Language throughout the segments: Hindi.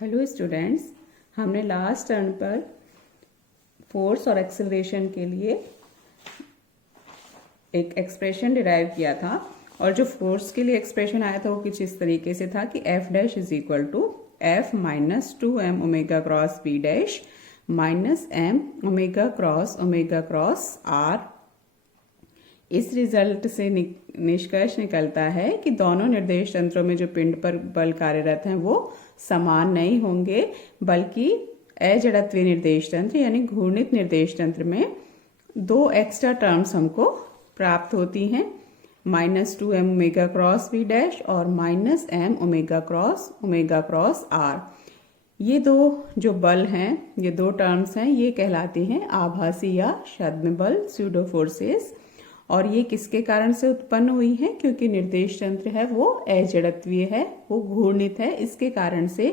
हेलो स्टूडेंट्स, हमने लास्ट टर्न पर फोर्स और एक्सेलरेशन के लिए एक एक्सप्रेशन डिराइव किया था और जो फोर्स के लिए एक्सप्रेशन आया था वो कुछ इस तरीके से था कि F dash is equal to F minus 2m omega cross B dash minus m omega cross r। इस रिजल्ट से निष्कर्ष निकलता है कि दोनों निर्देश तंत्रों में जो पिंड पर बल कार्यरत हैं वो समान नहीं होंगे, बल्कि अजड़त्वीय निर्देश तंत्र यानी घूर्णित निर्देश तंत्र में दो एक्स्ट्रा टर्म्स हमको प्राप्त होती हैं, minus 2m omega cross B dash और minus m omega cross r। ये दो जो बल हैं, ये दो टर्म्स हैं, ये कहलाती हैं आभासी या छद्म बल, स्यूडो फोर्सेस। और ये किसके कारण से उत्पन्न हुई है? क्योंकि निर्देश तंत्र है वो अजड़त्वीय है, वो घूर्णित है। इसके कारण से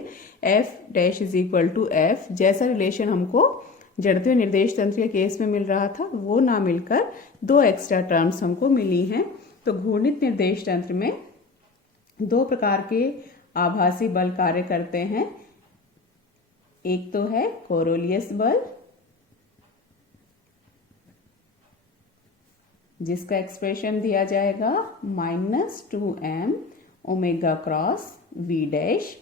F dash is equal to F जैसा रिलेशन हमको जड़त्वीय निर्देश तंत्र के केस में मिल रहा था वो ना मिलकर दो एक्स्ट्रा टर्म्स हमको मिली हैं। तो घूर्णित निर्देश तंत्र में दो प्रकार के आभासी बल कार्य करते हैं। एक तो है कोरोलियस बल, जिसका एक्सप्रेशन दिया जाएगा minus 2m omega cross v dash.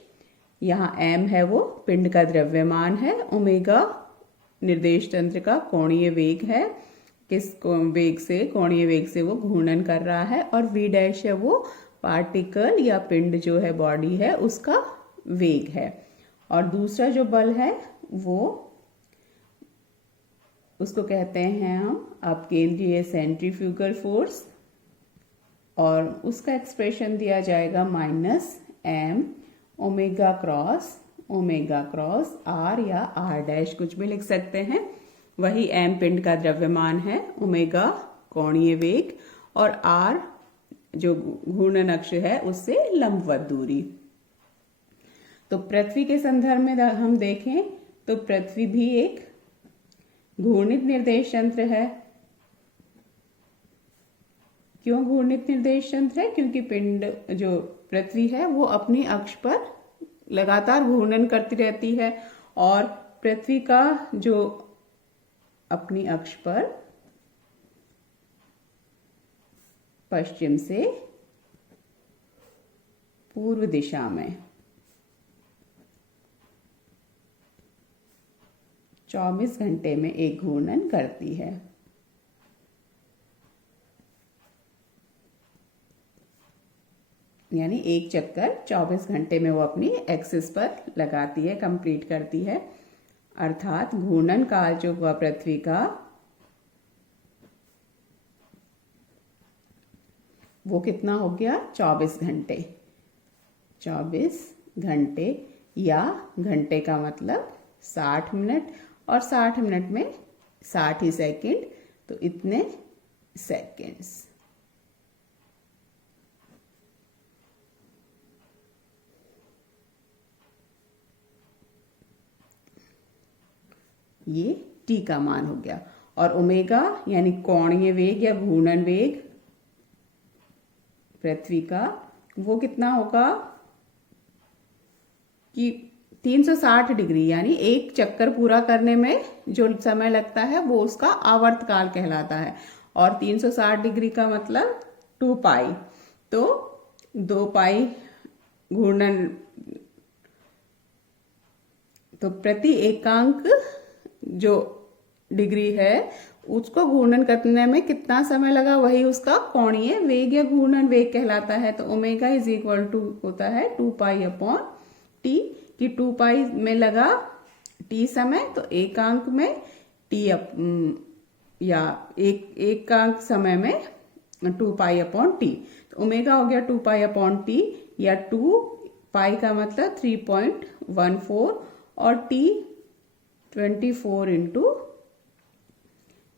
यहाँ m है वो पिंड का द्रव्यमान है, ओमेगा निर्देश तंत्र का कोणीय वेग है, किस वेग से, कोणीय वेग से वो घूर्णन कर रहा है, और v डैश है वो पार्टिकल या पिंड जो है, बॉडी है, उसका वेग है। और दूसरा जो बल है वो उसको कहते हैं हम अपकेंद्रीय सेंट्रीफ्यूगल फोर्स, और उसका एक्सप्रेशन दिया जाएगा minus m omega cross r या r डैश, कुछ भी लिख सकते हैं। वही m पिंड का द्रव्यमान है, ओमेगा कोणीय वेग, और r जो घूर्णन अक्ष है उससे लंबवत दूरी। तो पृथ्वी के संदर्भ में हम देखें तो पृथ्वी भी एक घूर्णित निर्देश तंत्र है। क्यों घूर्णित निर्देश तंत्र है? क्योंकि पिंड जो पृथ्वी है वो अपनी अक्ष पर लगातार घूर्णन करती रहती है, और पृथ्वी का जो अपनी अक्ष पर पश्चिम से पूर्व दिशा में 24 घंटे में एक घूर्णन करती है। यानी एक चक्कर 24 घंटे में वो अपनी एक्सिस पर लगाती है, कंप्लीट करती है। अर्थात घूर्णन काल जो हुआ पृथ्वी का वो कितना हो गया? 24 घंटे। 24 घंटे, या घंटे का मतलब 60 मिनट, और 60 मिनट में 60 ही सेकंड, तो इतने सेकंड्स। ये t का मान हो गया। और ओमेगा यानी कोणीय वेग या घूर्णन वेग पृथ्वी का वो कितना होगा कि 360 डिग्री, यानी एक चक्कर पूरा करने में जो समय लगता है वो उसका आवर्त काल कहलाता है। और 360 डिग्री का मतलब 2 पाई, तो 2 पाई घूर्णन, तो प्रति एकांक जो डिग्री है उसको घूर्णन करने में कितना समय लगा, वही उसका कोणीय वेग या घूर्णन वेग कहलाता है। तो ओमेगा इज इक्वल टू होता है 2 पाई अपॉन टी, कि 2 पाई में लगा t समय, तो एकांक में t या एकांक समय में 2 पाई अपॉन टी। तो ओमेगा हो गया 2 पाई अपॉन टी, या 2 पाई का मतलब 3.14, और t 24 इंटू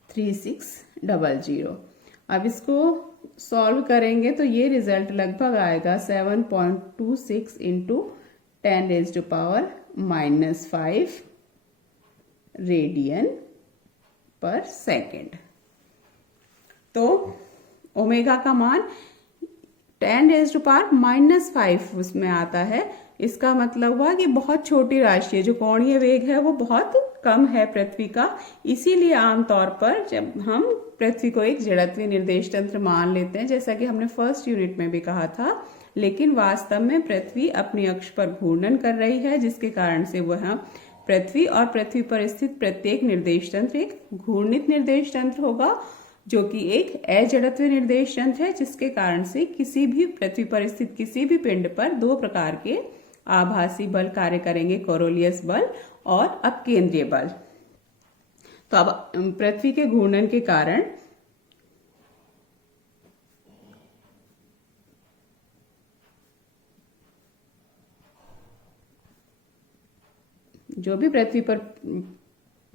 3600। अब इसको सॉल्व करेंगे तो ये रिजल्ट लगभग आएगा 7.26 इंटू 10⁻⁻⁵ रेडियन पर सेकेंड। तो ओमेगा का मान 10⁻⁻⁵ उसमें आता है, इसका मतलब हुआ कि बहुत छोटी राशि है, जो कोणीय वेग है वो बहुत कम है पृथ्वी का। इसीलिए आमतौर पर जब हम पृथ्वी को एक जड़त्वीय निर्देश तंत्र मान लेते हैं, जैसा कि हमने फर्स्ट यूनिट में भी कहा था, लेकिन वास्तव में पृथ्वी अपनी अक्ष पर घूर्णन कर रही है, जिसके कारण से वह पृथ्वी और पृथ्वी पर स्थित प्रत्येक निर्देश तंत्र एक घूर्णित निर्देश तंत्र होगा, जो कि एक अजड़त्वीय निर्देश तंत्र है, जिसके कारण से किसी भी पृथ्वी पर स्थित किसी भी पिंड पर दो प्रकार के आभासी बल कार्य करेंगे, कोरोलियस बल और अपकेंद्रीय बल। तो अब पृथ्वी के घूर्णन के कारण जो भी पृथ्वी पर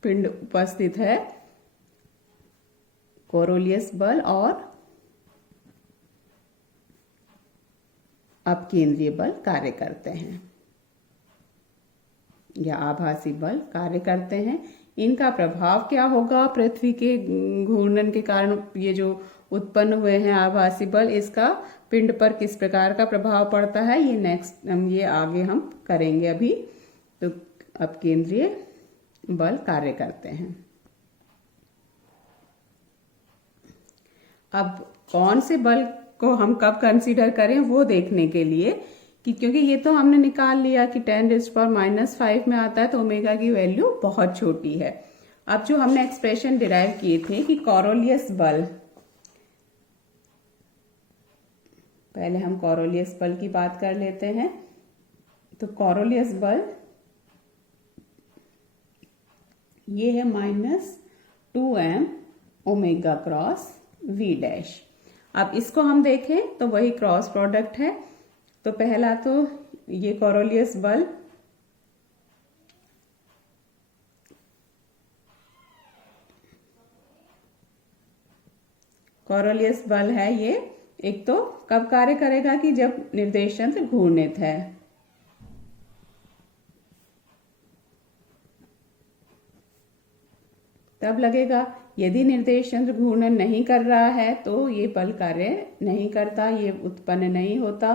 पिंड उपस्थित है, कोरोलियस बल और अपकेंद्रीय बल कार्य करते हैं या आभासी बल कार्य करते हैं। इनका प्रभाव क्या होगा पृथ्वी के घूर्णन के कारण, ये जो उत्पन्न हुए हैं आभासी बल, इसका पिंड पर किस प्रकार का प्रभाव पड़ता है, ये आगे हम करेंगे अभी। तो अपकेंद्रीय बल कार्य करते हैं। अब कौन से बल को हम कब कंसीडर करें वो देखने के लिए, कि क्योंकि ये तो हमने निकाल लिया कि 10⁻⁵ में आता है, तो ओमेगा की वैल्यू बहुत छोटी है। अब जो हमने एक्सप्रेशन डिराइव किए थे कि कोरोलियस बल, पहले हम कोरोलियस बल की बात कर लेते हैं। तो कोरोलियस बल ये है -2m omega cross v dash. अब इसको हम देखें तो वही क्रॉस प्रोडक्ट है। तो पहला तो ये कोरोलियस बल है, ये एक तो कब कार्य करेगा कि जब निर्देश तंत्र घूर्णित है, तब लगेगा। यदि निर्देश तंत्र घूर्णन नहीं कर रहा है तो ये बल कार्य नहीं करता, ये उत्पन्न नहीं होता।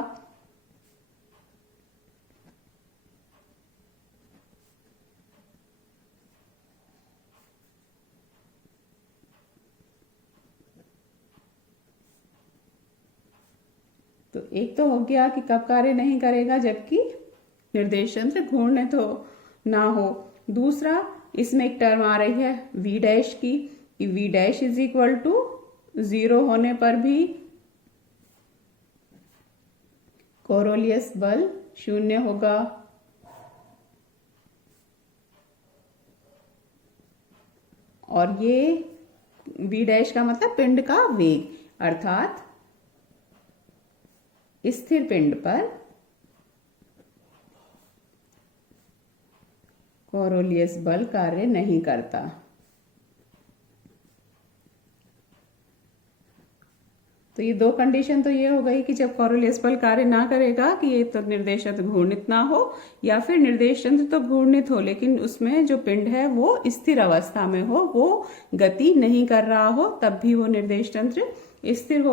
तो एक तो हो गया कि कब कार्य नहीं करेगा, जबकि निर्देश तंत्र घूर्णित हो ना हो। दूसरा, इसमें एक टर्म आ रही है v डैश की, v dash is equal to 0 होने पर भी कोरोलियस बल 0 होगा, और ये v डैश का मतलब पिंड का वेग, अर्थात स्थिर पिंड पर कोरोलियस बल कार्य नहीं करता। तो ये दो कंडीशन तो ये हो गई कि जब कोरोलियस बल कार्य ना करेगा कि ये तो निर्देश तंत्र घूर्णित ना हो, या फिर निर्देश तंत्र तो घूर्णित हो लेकिन उसमें जो पिंड है वो स्थिर अवस्था में हो, वो गति नहीं कर रहा हो, तब भी वो निर्देश तंत्र स्थिर हो,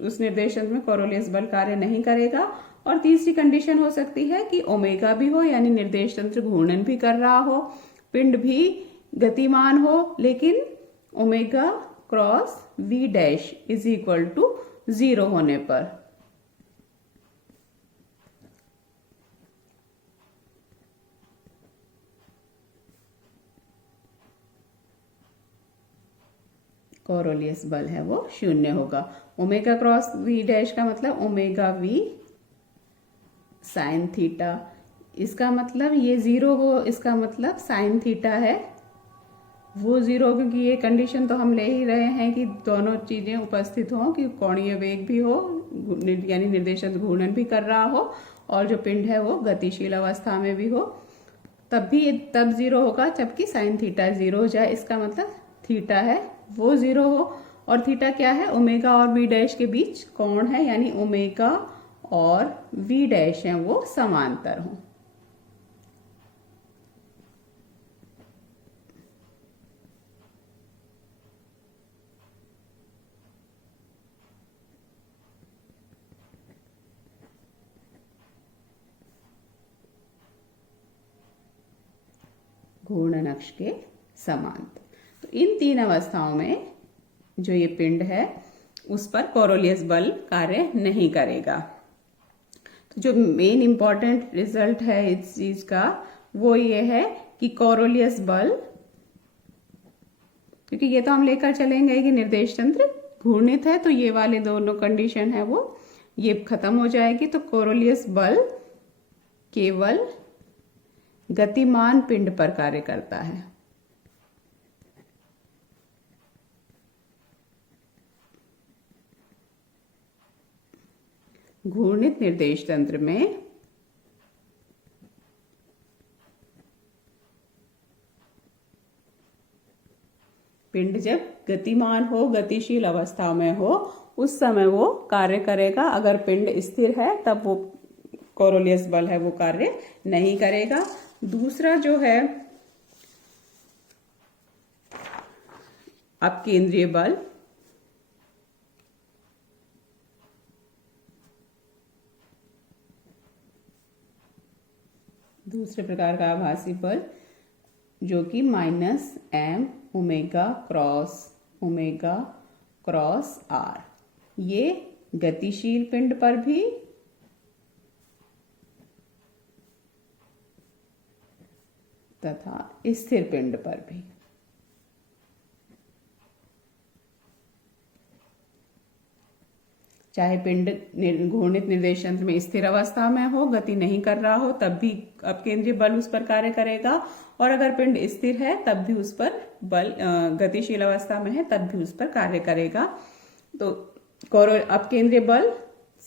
उस निर्देश तंत्र में कोरोलियस बल कार्य नहीं करेगा। और तीसरी कंडीशन हो सकती है कि ओमेगा भी हो, यानी निर्देश तंत्र घूर्णन भी कर रहा हो, पिंड भी गतिमान हो, लेकिन omega cross v dash is equal to 0 होने पर। कोरोलियस बल है वो 0 होगा। ओमेगा क्रॉस v डैश का मतलब ओमेगा v साइन थीटा, इसका मतलब ये 0 हो, इसका मतलब साइन थीटा है वो 0, क्योंकि ये कंडीशन तो हम ले ही रहे हैं कि दोनों चीजें उपस्थित हों, कि कोणीय वेग भी हो, यानी निर्देश तंत्र घूर्णन भी कर रहा हो, और जो पिंड है वो गतिशील अवस्था में भी हो, तब 0 होगा, जबकि साइन थीटा 0 हो जाए। इसका मतलब थीटा है वो 0 हो, और थीटा क्या है, ओमेगा और v डैश के बीच कोण है, यानी ओमेगा और v डैश है वो समांतर हो। घूर्णन अक्ष के समांतर। तो इन 3 अवस्थाओं में जो ये पिंड है उस पर कोरोलियस बल कार्य नहीं करेगा। तो जो मेन इंपॉर्टेंट रिजल्ट है इस चीज का वो ये है कि कोरोलियस बल, क्योंकि ये तो हम लेकर चलेंगे कि निर्देश तंत्र घूर्णित है, तो ये वाले दोनों कंडीशन है वो ये खत्म हो जाएगी। तो कोरोलियस बल केवल गतिमान पिंड पर कार्य करता है। घूर्णित निर्देश तंत्र में पिंड जब गतिमान हो, गतिशील अवस्था में हो, उस समय वो कार्य करेगा। अगर पिंड स्थिर है तब वो कोरोलियस बल है वो कार्य नहीं करेगा। दूसरा जो है अपकेंद्रीय बल, दूसरे प्रकार का आभासी बल जो कि -m ओमेगा क्रॉस r, ये गतिशील पिंड पर भी तथा स्थिर पिंड पर भी। चाहे पिंड घूर्णित निर्देश तंत्र में स्थिर अवस्था में हो, गति नहीं कर रहा हो, तब भी अपकेंद्रीय बल उस पर कार्य करेगा। और अगर पिंड स्थिर है तब भी उस पर बल, गतिशील अवस्था में है तब भी उस पर कार्य करेगा। तो अपकेंद्रीय बल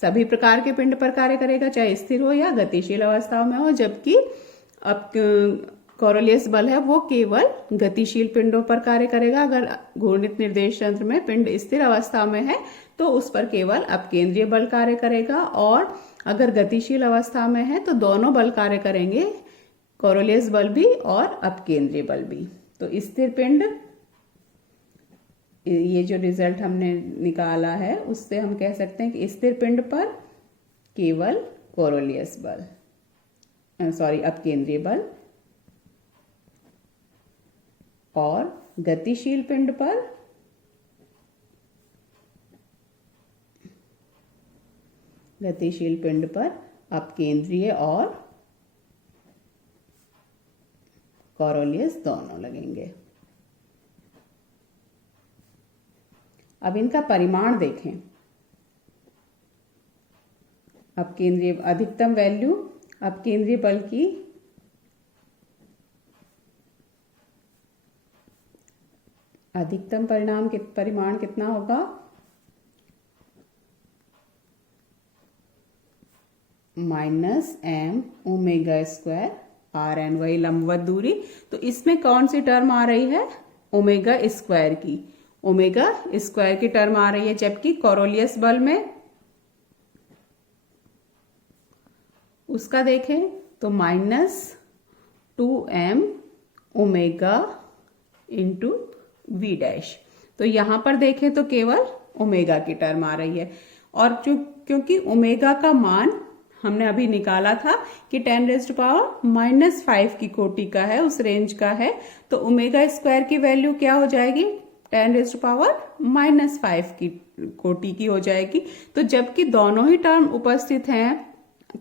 सभी प्रकार के पिंड पर कार्य करेगा, चाहे स्थिर हो या गतिशील अवस्था में हो, जबकि अब कोरोलियस बल है वो केवल गतिशील पिंडों पर कार्य करेगा। अगर घूर्णित निर्देश तंत्र में पिंड स्थिर अवस्था में है तो उस पर केवल अपकेंद्रीय बल कार्य करेगा, और अगर गतिशील अवस्था में है तो दोनों बल कार्य करेंगे, कोरोलियस बल भी और अपकेंद्रीय बल भी। तो स्थिर पिंड, ये जो रिजल्ट हमने निकाला है उससे हम कह सकते हैं कि स्थिर पिंड पर केवल कोरोलियस बल, अपकेंद्रीय बल, और गतिशील पिंड पर अपकेंद्रीय और कोरोलियस दोनों लगेंगे। अब इनका परिमाण देखें। अपकेंद्रीय अधिकतम वैल्यू अपकेंद्रीय बल की अधिकतम परिमाण कितना होगा? -m ओमेगा स्क्वायर Rn, वही लंबवत दूरी। तो इसमें कौन सी टर्म आ रही है? ओमेगा स्क्वायर की टर्म आ रही है, जबकि कोरोलियस बल में उसका देखें तो -2m omega into v dash. तो यहां पर देखें तो केवल ओमेगा की टर्म आ रही है, और क्योंकि ओमेगा का मान हमने अभी निकाला था कि 10⁻⁻5 की कोटि का है, उस रेंज का है, तो ओमेगा स्क्वायर की वैल्यू क्या हो जाएगी? 10⁻⁻5 की कोटि की हो जाएगी। तो जबकि दोनों ही टर्म उपस्थित हैं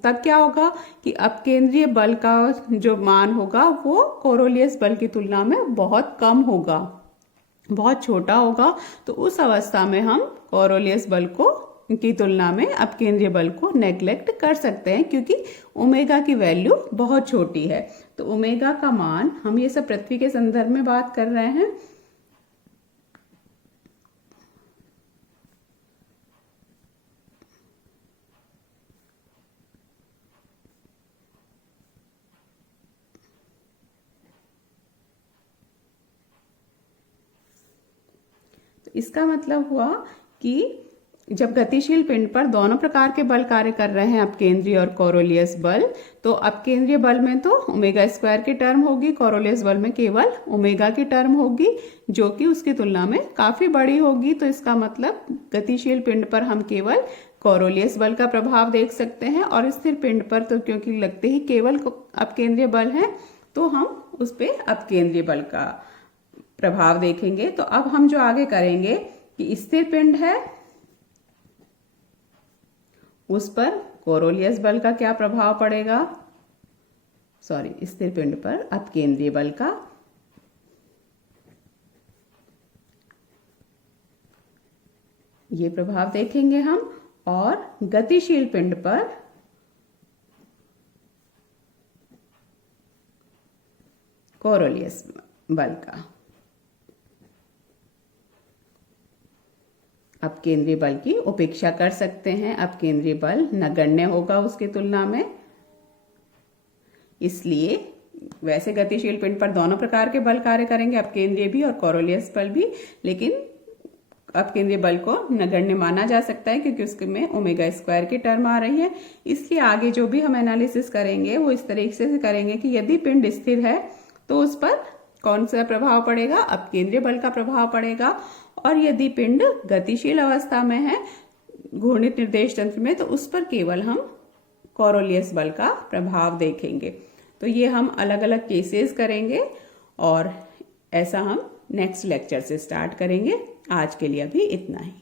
तब क्या होगा कि अपकेंद्रीय बल का जो मान होगा वो कोरोलियस बल की तुलना में बहुत कम होगा, बहुत छोटा होगा। तो उस अवस्था में हम कोरोलियस बल की तुलना में अपकेंद्रीय बल को नेग्लेक्ट कर सकते हैं, क्योंकि ओमेगा की वैल्यू बहुत छोटी है। तो ओमेगा का मान, हम ये सब पृथ्वी के संदर्भ में बात कर रहे हैं, तो इसका मतलब हुआ कि जब गतिशील पिंड पर दोनों प्रकार के बल कार्य कर रहे हैं, अपकेंद्रीय और कोरोलियस बल, तो अपकेंद्रीय बल में तो ओमेगा स्क्वायर की टर्म होगी, कोरोलियस बल में केवल ओमेगा की टर्म होगी, जो कि उसकी तुलना में काफी बड़ी होगी। तो इसका मतलब गतिशील पिंड पर हम केवल कोरोलियस बल का प्रभाव देख सकते हैं, और स्थिर पिंड पर तो क्योंकि लगते ही केवल अपकेंद्रीय बल है, तो हम उस पे अपकेंद्रीय बल का प्रभाव देखेंगे। तो अब हम जो आगे करेंगे कि स्थिर पिंड है उस पर कोरोलियस बल का क्या प्रभाव पड़ेगा, स्थिर पिंड पर अपकेंद्रीय बल का, ये प्रभाव देखेंगे हम। और गतिशील पिंड पर कोरोलियस बल का, अपकेंद्रीय बल की उपेक्षा कर सकते हैं, अपकेंद्रीय बल नगण्य होगा उसकी तुलना में। इसलिए वैसे गतिशील पिंड पर दोनों प्रकार के बल कार्य करेंगे, अपकेंद्रीय भी और कोरोलियस बल भी, लेकिन अपकेंद्रीय बल को नगण्य माना जा सकता है क्योंकि उसमें ओमेगा स्क्वायर की टर्म आ रही है। इसलिए आगे जो भी हम एनालिसिस करेंगे वो इस तरीके से करेंगे कि यदि पिंड स्थिर है तो उस पर कौन सा प्रभाव पड़ेगा, अपकेंद्रीय बल का प्रभाव पड़ेगा। और यदि पिंड गतिशील अवस्था में है घूर्णित निर्देश तंत्र में, तो उस पर केवल हम कोरोलियस बल का प्रभाव देखेंगे। तो ये हम अलग अलग केसेस करेंगे और ऐसा हम नेक्स्ट लेक्चर से स्टार्ट करेंगे। आज के लिए अभी इतना ही।